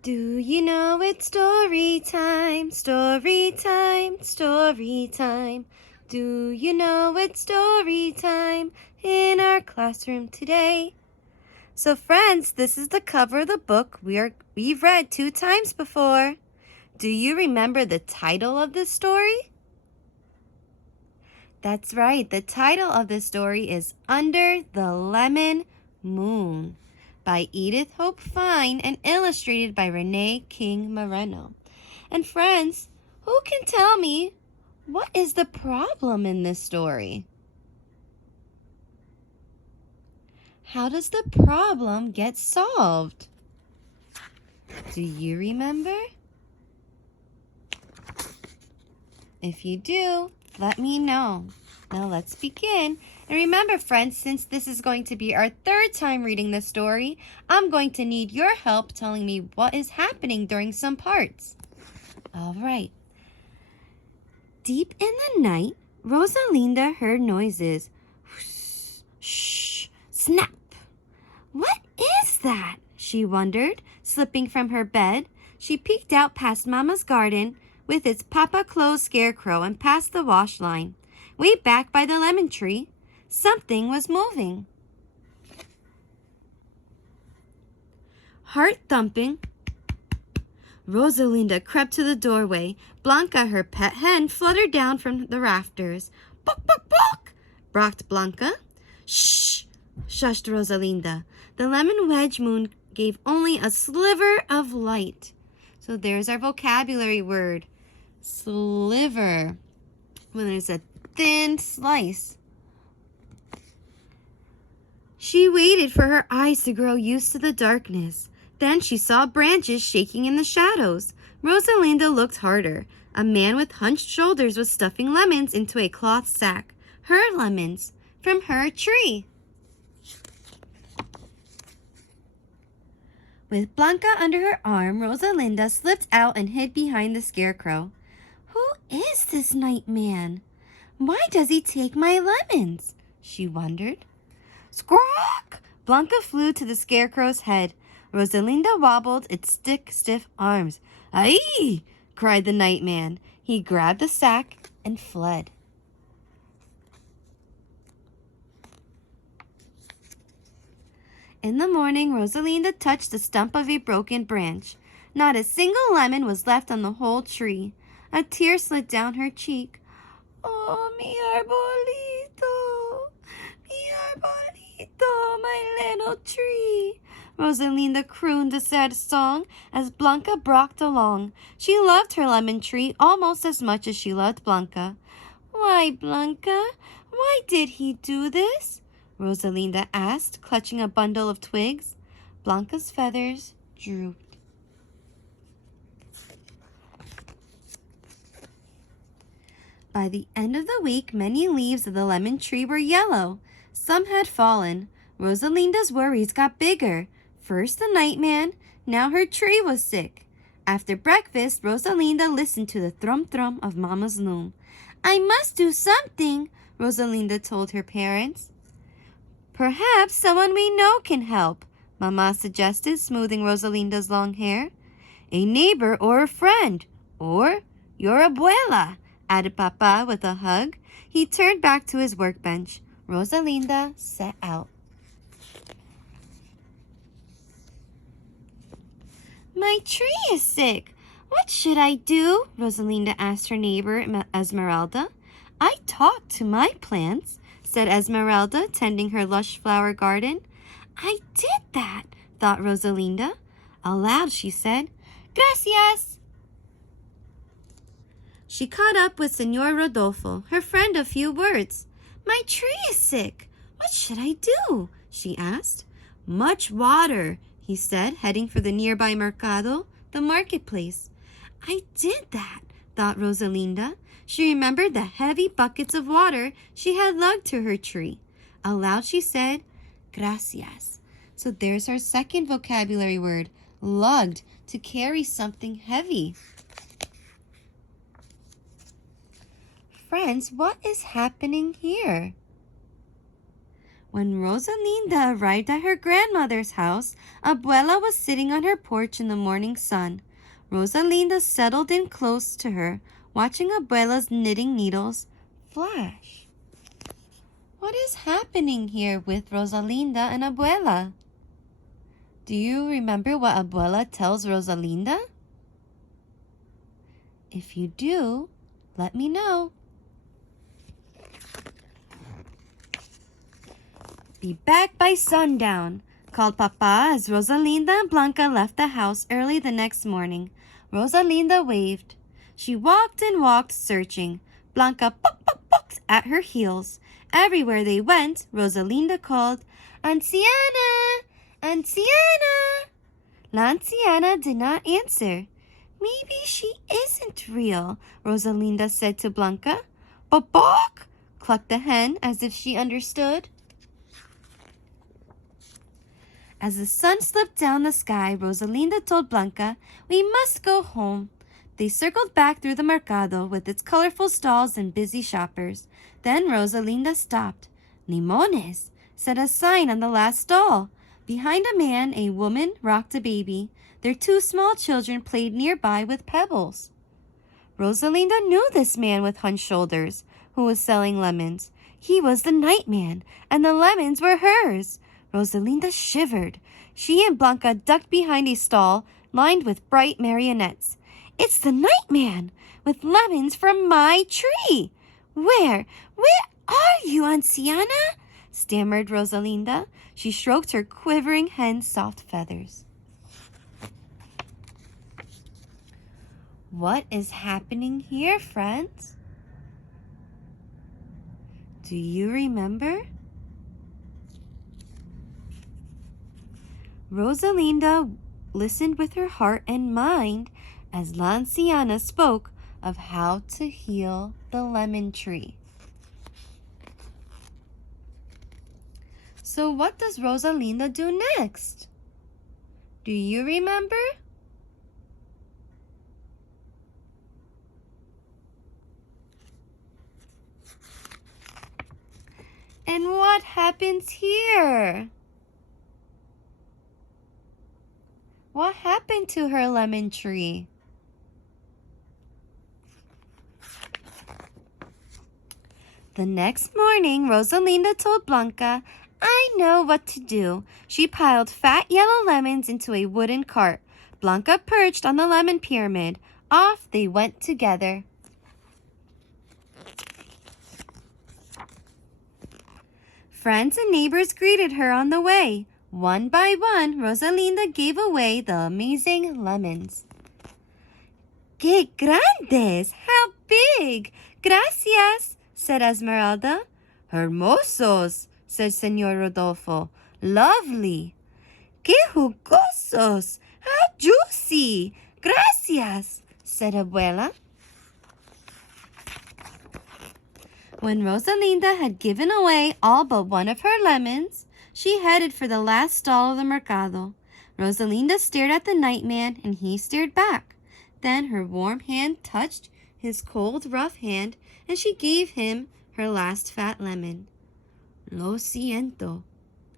Do you know it's story time, story time, story time? Do you know it's story time in our classroom today? So friends, this is the cover of the book we've read 2 times before. Do you remember the title of this story? That's right, the title of this story is Under the Lemon Moon by Edith Hope Fine and illustrated by Renee King Moreno. And friends, who can tell me what is the problem in this story? How does the problem get solved? Do you remember? If you do, let me know. Now let's begin. And remember, friends, since this is going to be our 3rd time reading this story, I'm going to need your help telling me what is happening during some parts. All right. Deep in the night, Rosalinda heard noises. Shh, snap. What is that? She wondered, slipping from her bed. She peeked out past Mama's garden with its Papa Clothes scarecrow and past the wash line. Way back by the lemon tree, something was moving. Heart thumping, Rosalinda crept to the doorway. Blanca, her pet hen, fluttered down from the rafters. Bok, bok, bok, barked Blanca. Shh, shushed Rosalinda. The lemon wedge moon gave only a sliver of light. So there's our vocabulary word. Sliver. When there's a thin slice. She waited for her eyes to grow used to the darkness. Then she saw branches shaking in the shadows. Rosalinda looked harder. A man with hunched shoulders was stuffing lemons into a cloth sack. Her lemons, from her tree. With Blanca under her arm, Rosalinda slipped out and hid behind the scarecrow. Who is this night man? Why does he take my lemons? She wondered. Squawk! Blanca flew to the scarecrow's head. Rosalinda wobbled its stiff arms. Aye! Cried the night man. He grabbed the sack and fled. In the morning, Rosalinda touched the stump of a broken branch. Not a single lemon was left on the whole tree. A tear slid down her cheek. Oh, mi arbolito, my little tree. Rosalinda crooned a sad song as Blanca brought along. She loved her lemon tree almost as much as she loved Blanca. Why, Blanca, why did he do this? Rosalinda asked, clutching a bundle of twigs. Blanca's feathers drooped. By the end of the week, many leaves of the lemon tree were yellow. Some had fallen. Rosalinda's worries got bigger. First the night man, now her tree was sick. After breakfast, Rosalinda listened to the thrum-thrum of Mama's loom. I must do something, Rosalinda told her parents. Perhaps someone we know can help, Mama suggested, smoothing Rosalinda's long hair. A neighbor or a friend, or your abuela, added Papa with a hug. He turned back to his workbench. Rosalinda set out. My tree is sick. What should I do? Rosalinda asked her neighbor, Esmeralda. I talk to my plants, said Esmeralda, tending her lush flower garden. I did that, thought Rosalinda. Aloud, she said, Gracias. She caught up with Senor Rodolfo, her friend of few words. My tree is sick. What should I do? She asked. Much water, he said, heading for the nearby mercado, the marketplace. I did that, thought Rosalinda. She remembered the heavy buckets of water she had lugged to her tree. Aloud she said, Gracias. So there's our second vocabulary word, lugged, to carry something heavy. Friends, what is happening here? When Rosalinda arrived at her grandmother's house, Abuela was sitting on her porch in the morning sun. Rosalinda settled in close to her, watching Abuela's knitting needles flash. What is happening here with Rosalinda and Abuela? Do you remember what Abuela tells Rosalinda? If you do, let me know. Be back by sundown, called Papa as Rosalinda and Blanca left the house early the next morning. Rosalinda waved. She walked and walked, searching. Blanca poked at her heels. Everywhere they went, Rosalinda called, "Anciana! Anciana!" La anciana did not answer. "Maybe she isn't real," Rosalinda said to Blanca. "Bok!" clucked the hen as if she understood. As the sun slipped down the sky, Rosalinda told Blanca, "We must go home." They circled back through the mercado with its colorful stalls and busy shoppers. Then Rosalinda stopped. "Limones," said a sign on the last stall. Behind a man, a woman rocked a baby. Their two small children played nearby with pebbles. Rosalinda knew this man with hunched shoulders, who was selling lemons. He was the night man, and the lemons were hers. Rosalinda shivered. She and Blanca ducked behind a stall lined with bright marionettes. "It's the night man, with lemons from my tree. Where are you, Anciana?" stammered Rosalinda. She stroked her quivering hen's soft feathers. What is happening here, friends? Do you remember? Rosalinda listened with her heart and mind as La Anciana spoke of how to heal the lemon tree. So what does Rosalinda do next? Do you remember? And what happens here? What happened to her lemon tree? The next morning, Rosalinda told Blanca, "I know what to do." She piled fat yellow lemons into a wooden cart. Blanca perched on the lemon pyramid. Off they went together. Friends and neighbors greeted her on the way. One by one, Rosalinda gave away the amazing lemons. "¡Qué grandes! How big! Gracias!" said Esmeralda. "Hermosos!" said Señor Rodolfo. "Lovely!" "¡Qué jugosos! How juicy! Gracias!" said Abuela. When Rosalinda had given away all but one of her lemons, she headed for the last stall of the mercado. Rosalinda stared at the night man, and he stared back. Then her warm hand touched his cold, rough hand, and she gave him her last fat lemon. "Lo siento.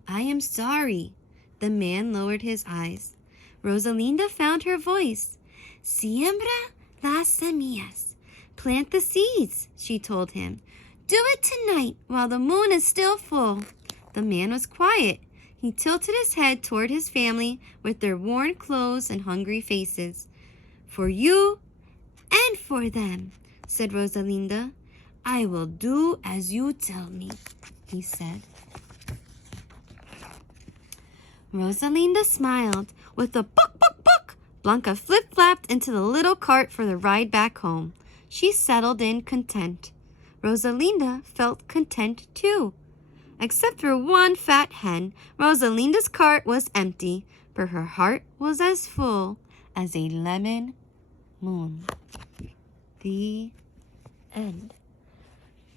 I am sorry." The man lowered his eyes. Rosalinda found her voice. "Siembra las semillas." "Plant the seeds," she told him. "Do it tonight while the moon is still full." The man was quiet. He tilted his head toward his family with their worn clothes and hungry faces. "For you and for them," said Rosalinda. "I will do as you tell me," he said. Rosalinda smiled. With a buck, Blanca flip-flapped into the little cart for the ride back home. She settled in content. Rosalinda felt content too. Except for one fat hen, Rosalinda's cart was empty, but her heart was as full as a lemon moon. The end.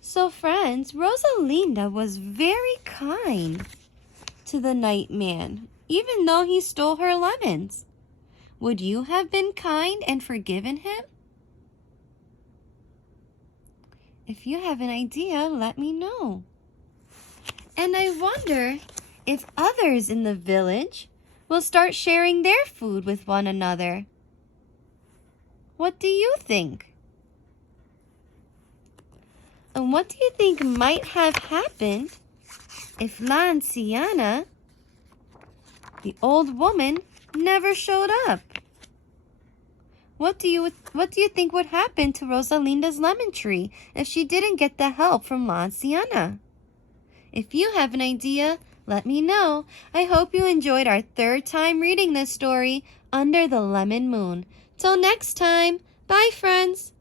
So friends, Rosalinda was very kind to the night man, even though he stole her lemons. Would you have been kind and forgiven him? If you have an idea, let me know. And I wonder if others in the village will start sharing their food with one another. What do you think? And what do you think might have happened if La Anciana, the old woman, never showed up? What do you think would happen to Rosalinda's lemon tree if she didn't get the help from La Anciana? If you have an idea, let me know. I hope you enjoyed our third time reading this story, Under the Lemon Moon. Till next time, bye friends!